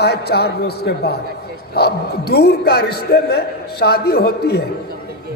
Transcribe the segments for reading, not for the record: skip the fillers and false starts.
آتا ہے 4 روز کے بعد۔ اب دور کا رشتے میں شادی ہوتی ہے،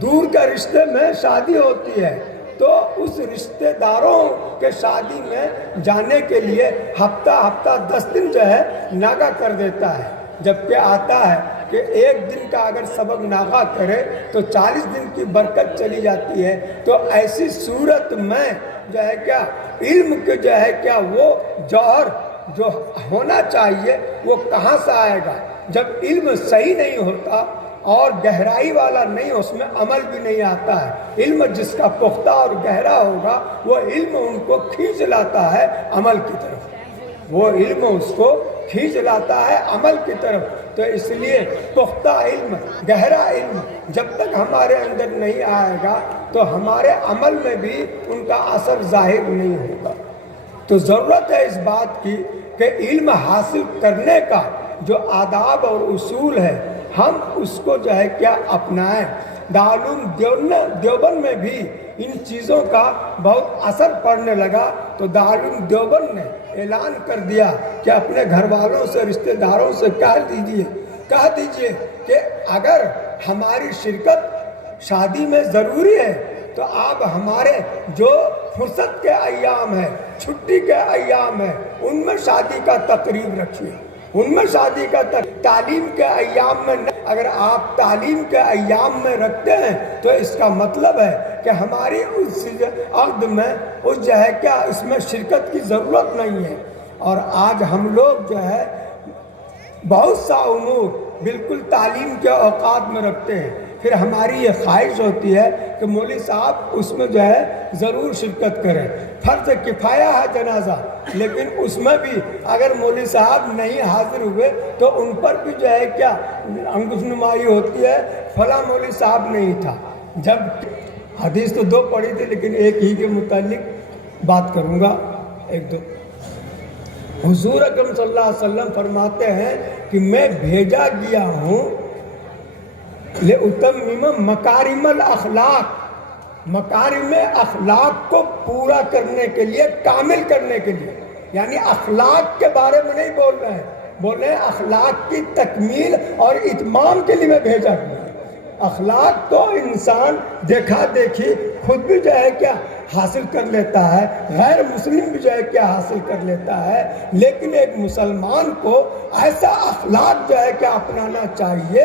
دور کا رشتے میں شادی ہوتی ہے، تو اس رشتے داروں کے شادی میں جانے کے لیے ہفتہ 10 دن جو ہے ناغہ کر دیتا ہے، جبکہ آتا ہے کہ 1 دن کا اگر سبق ناغہ کرے تو 40 دن کی برکت چلی جاتی ہے۔ تو ایسی صورت میں جو ہے کیا علم کے جو ہے کیا وہ جوہر جو ہونا چاہیے وہ کہاں سے آئے گا؟ جب علم صحیح نہیں ہوتا اور گہرائی والا نہیں، اس میں عمل بھی نہیں آتا ہے۔ علم جس کا پختہ اور گہرا ہوگا وہ علم ان کو کھینچ لاتا ہے عمل کی طرف، وہ علم اس کو کھینچ لاتا ہے عمل کی طرف۔ تو اس لیے پختہ علم، گہرا علم جب تک ہمارے اندر نہیں آئے گا تو ہمارے عمل میں بھی ان کا اثر ظاہر نہیں ہوگا۔ تو ضرورت ہے اس بات کی کہ علم حاصل کرنے کا جو آداب اور اصول ہے ہم اس کو جو ہے کیا اپنائیں۔ دارالعلوم دیوبند میں بھی ان چیزوں کا بہت اثر پڑنے لگا، تو دارالعلوم دیوبند نے اعلان کر دیا کہ اپنے گھر والوں سے، رشتہ داروں سے کہہ دیجئے کہ اگر ہماری شرکت شادی میں ضروری ہے تو آپ ہمارے جو فرصت کے ایام ہیں، چھٹی کے ایام ہیں، ان میں شادی کا تقریب رکھیے، ان میں شادی کا تعلیم کے ایام میں اگر آپ تعلیم کے ایام میں رکھتے ہیں تو اس کا مطلب ہے کہ ہماری اس عقد میں اس جو ہے کیا اس میں شرکت کی ضرورت نہیں ہے۔ اور آج ہم لوگ جو ہے بہت سا امور بالکل تعلیم کے اوقات میں رکھتے ہیں، پھر ہماری یہ خواہش ہوتی ہے کہ مولوی صاحب اس میں جو ہے ضرور شرکت کریں۔ فرض کفایہ ہے جنازہ، لیکن اس میں بھی اگر مولوی صاحب نہیں حاضر ہوئے تو ان پر بھی جو ہے کیا انگوش نمائی ہوتی ہے، فلاں مولوی صاحب نہیں تھا۔ جب حدیث تو 2 پڑھی تھی لیکن ایک ہی کے متعلق بات کروں گا، 1-2۔ حضور اکرم صلی اللہ علیہ وسلم فرماتے ہیں کہ میں بھیجا گیا ہوں لِأُتَمِّمَ مَكَارِمَ الْأَخْلَاقِ، مکارم اخلاق کو پورا کرنے کے لیے، کامل کرنے کے لیے، یعنی اخلاق کے بارے میں نہیں بول رہے ہیں، بول رہے ہیں اخلاق کی تکمیل اور اتمام کے لیے میں بھیجا گیا۔ اخلاق تو انسان دیکھا دیکھی خود بھی جو ہے کیا حاصل کر لیتا ہے، غیر مسلم بھی جو ہے کیا حاصل کر لیتا ہے، لیکن ایک مسلمان کو ایسا اخلاق جو ہے کیا اپنانا چاہیے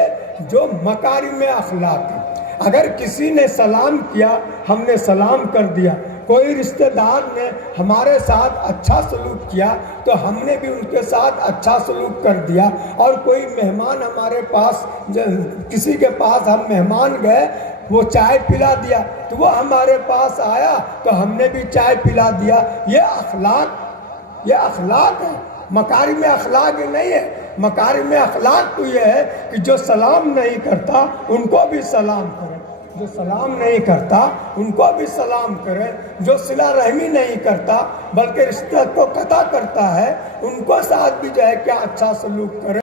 جو مکارم اخلاق ہے۔ اگر کسی نے سلام کیا ہم نے سلام کر دیا، کوئی رشتہ دار نے ہمارے ساتھ اچھا سلوک کیا تو ہم نے بھی ان کے ساتھ اچھا سلوک کر دیا، اور کوئی مہمان ہمارے پاس، کسی کے پاس ہم مہمان گئے وہ چائے پلا دیا تو وہ ہمارے پاس آیا تو ہم نے بھی چائے پلا دیا۔ یہ اخلاق ہے، مکارم اخلاق نہیں ہے۔ مکارم اخلاق تو یہ ہے کہ جو سلام نہیں کرتا ان کو بھی سلام کرے، جو سلام نہیں کرتا ان کو بھی سلام کرے، جو صلہ رحمی نہیں کرتا بلکہ رشتہ کو قطع کرتا ہے ان کو ساتھ بھی جو ہے کیا اچھا سلوک کرے۔